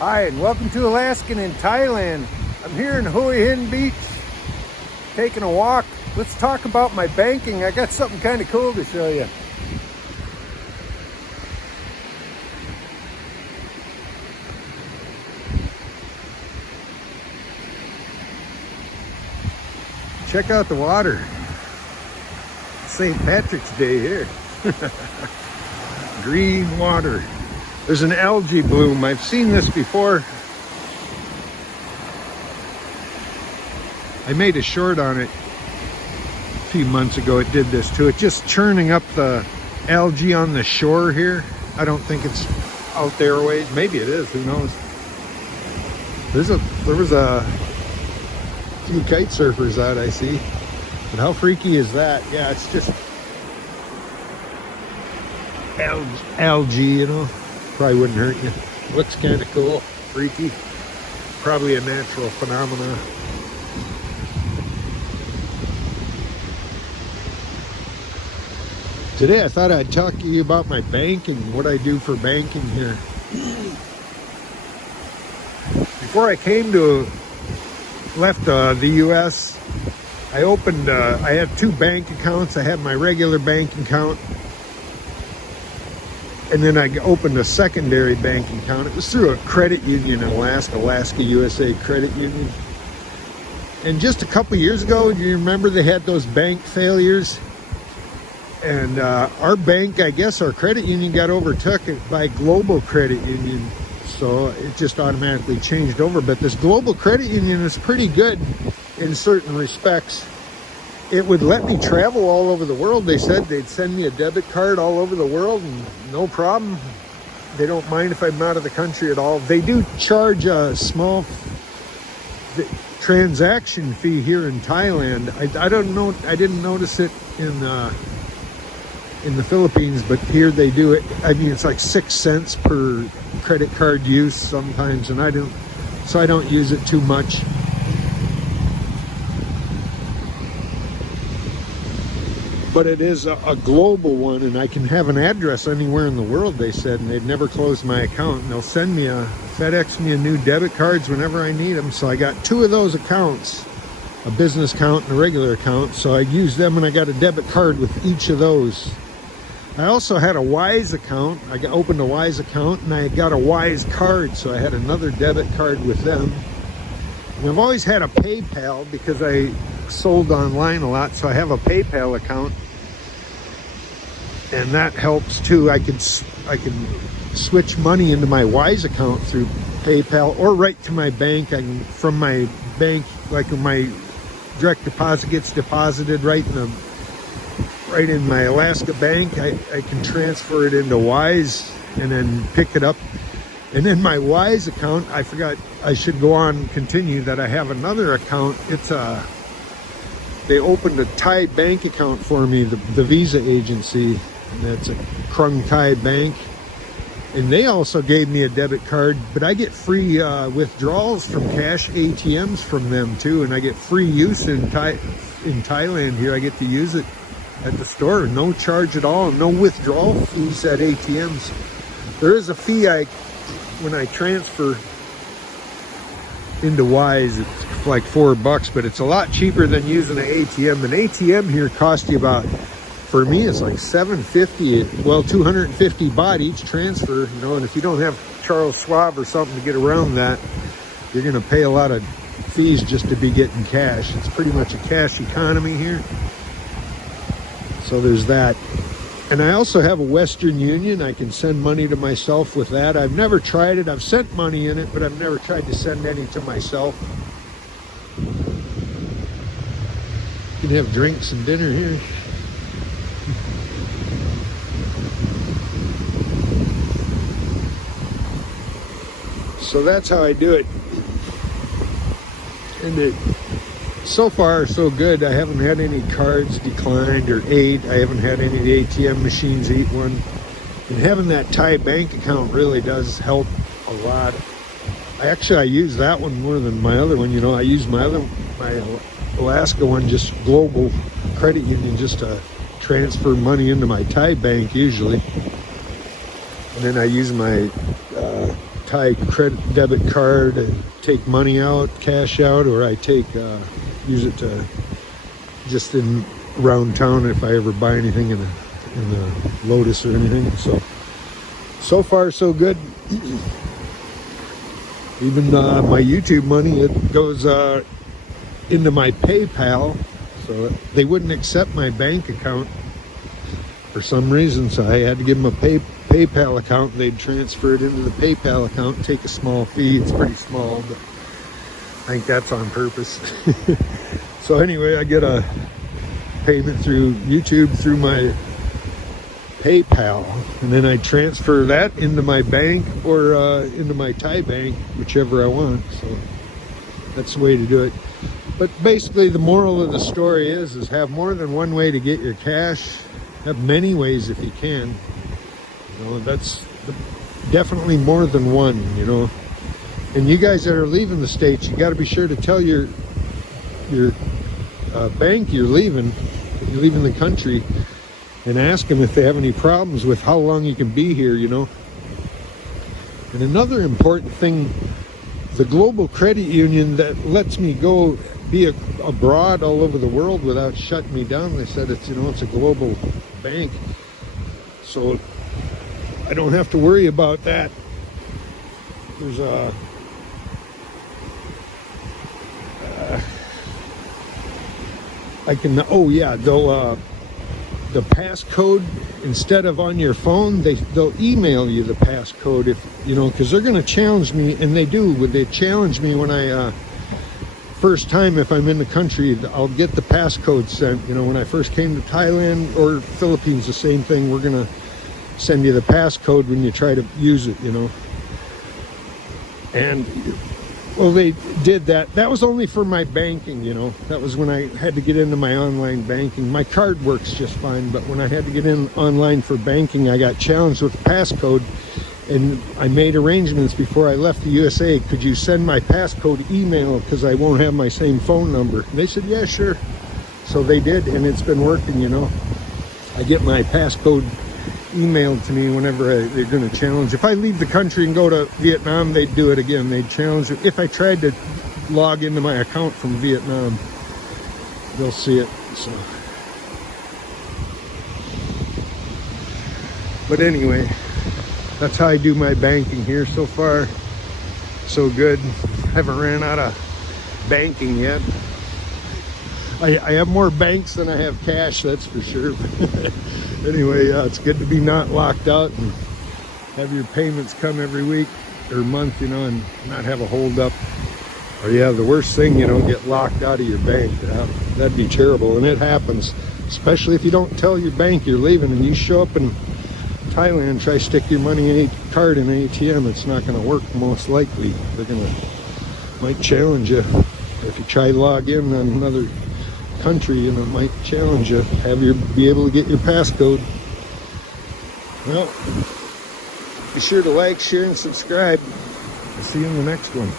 Hi, and welcome to Banking in Thailand. I'm here in Hua Hin Beach, taking a walk. Let's talk about my banking. I got something kind of cool to show you. Check out the water. St. Patrick's Day here. Green water. There's an algae bloom. I've seen this before. I made a short on it a few months ago. It did this too. It's just churning up the algae on the shore here. I don't think it's out there a ways. Maybe it is, who knows. There was a few kite surfers out, I see. But how freaky is that? Yeah, it's just algae, you know. Probably wouldn't hurt you. Looks kind of cool, freaky. Probably a natural phenomenon. Today I thought I'd talk to you about my banking, what I do for banking here. Before I left the U.S., I had two bank accounts. I had my regular bank account, and then I opened a secondary banking account. It was through a credit union in Alaska USA Credit Union. And just a couple years ago, do you remember they had those bank failures? And our bank, I guess our credit union got overtook by Global Credit Union. So it just automatically changed over. But this Global Credit Union is pretty good in certain respects. It would let me travel all over the world. They said they'd send me a debit card all over the world, and no problem. They don't mind if I'm out of the country at all. They do charge a small transaction fee here in Thailand. I don't know. I didn't notice it in the Philippines, but here they do it. I mean, it's like 6 cents per credit card use sometimes, and I don't use it too much. But it is a global one, and I can have an address anywhere in the world, they said, and they've never closed my account. And they'll FedEx me a new debit cards whenever I need them. So I got two of those accounts, a business account and a regular account. So I used them, and I got a debit card with each of those. I also had a Wise account. I opened a Wise account, and I got a Wise card, so I had another debit card with them. And I've always had a PayPal because I sold online a lot, so I have a PayPal account, and that helps too. I can switch money into my Wise account through PayPal or right to my bank. From my bank, like when my direct deposit gets deposited right in my Alaska bank, I can transfer it into Wise and then pick it up. And then my Wise account, I forgot, I should go on and continue that I have another account. They opened a Thai bank account for me, the Visa agency, and that's a Krung Thai bank. And they also gave me a debit card, but I get free withdrawals from cash ATMs from them too, and I get free use in Thailand here. I get to use it at the store, no charge at all, no withdrawal fees at ATMs. There is a fee when I transfer into Wise, it's like $4, but it's a lot cheaper than using an ATM. An ATM here costs you about, for me, it's like $750, well, 250 baht each transfer, you know, and if you don't have Charles Schwab or something to get around that, you're going to pay a lot of fees just to be getting cash. It's pretty much a cash economy here. So there's that. And I also have a Western Union. I can send money to myself with that. I've never tried it. I've sent money in it, but I've never tried to send any to myself. You can have drinks and dinner here. So that's how I do it. And so far, so good. I haven't had any cards declined or ate. I haven't had any of the ATM machines eat one. And having that Thai bank account really does help a lot. I use that one more than my other one. You know, I use my Alaska one, just Global Credit Union, just to transfer money into my Thai bank usually. And then I use my Thai credit debit card and take money out, cash out, or I take use it to just in around town if I ever buy anything in the Lotus or anything. So far so good. Even my YouTube money, it goes into my PayPal, so they wouldn't accept my bank account for some reason, so I had to give them a PayPal account. They'd transfer it into the PayPal account, take a small fee. It's pretty small, but I think that's on purpose. So anyway, I get a payment through YouTube through my PayPal, and then I transfer that into my bank or into my Thai bank, whichever I want. So that's the way to do it. But basically the moral of the story is have more than one way to get your cash. Have many ways if you can. You know, that's definitely more than one, you know. And you guys that are leaving the States, you got to be sure to tell your bank you're leaving the country, and ask them if they have any problems with how long you can be here, you know. And another important thing, the global credit union that lets me go be abroad all over the world without shutting me down. They said it's, you know, it's a global bank, so I don't have to worry about that. There's a I can, oh yeah, they'll the passcode, instead of on your phone, they'll email you the passcode, if you know, because they're going to challenge me, and they do. They challenge me when I first time, if I'm in the country, I'll get the passcode sent. You know, when I first came to Thailand or Philippines, the same thing. We're gonna send you the passcode when you try to use it, you know. And well, they did that. That was only for my banking, you know. That was when I had to get into my online banking. My card works just fine, but when I had to get in online for banking, I got challenged with the passcode. And I made arrangements before I left the USA. Could you send my passcode email, because I won't have my same phone number? And they said, yeah, sure. So they did, and it's been working, you know. I get my passcode emailed to me whenever they're going to challenge. If I leave the country and go to Vietnam, they'd do it again. They'd challenge it. If I tried to log into my account from Vietnam, they'll see it. So, but anyway, that's how I do my banking here. So far, so good. Haven't ran out of banking yet. I have more banks than I have cash, that's for sure. Anyway, it's good to be not locked out and have your payments come every week or month, you know, and not have a hold up. Or yeah, the worst thing, you know, get locked out of your bank. That'd be terrible, and it happens, especially if you don't tell your bank you're leaving and you show up in Thailand, try to stick your money in a card in an ATM. It's not going to work, most likely. They're might challenge you. If you try to log in on another country, you know, it might challenge you. Be able to get your passcode. Well, be sure to like, share, and subscribe. I'll see you in the next one.